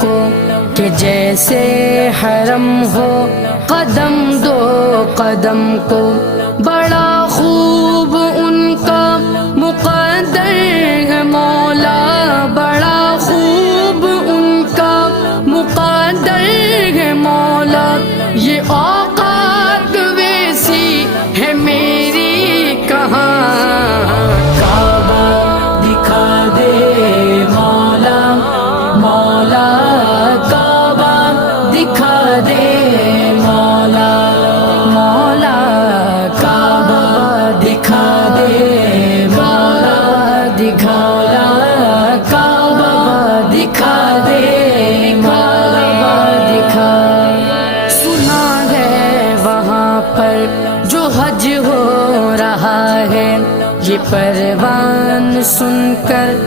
کو کہ جیسے حرم ہو قدم دو قدم کو، بڑا خوب ان کا مقدر ہے مولا، بڑا خوب ان کا مقدر ہے مولا، یہ اوقات ویسی ہے میری کہاں، کعبہ دکھا دے مولا، مولا کعبہ دکھا دے مولا، مولا کعبہ دکھا دے مولا، دکھایا کعبہ دکھا دے مولا، دکھا۔ سنا ہے وہاں پر جو حج ہو رہا ہے، یہ پروان سن کر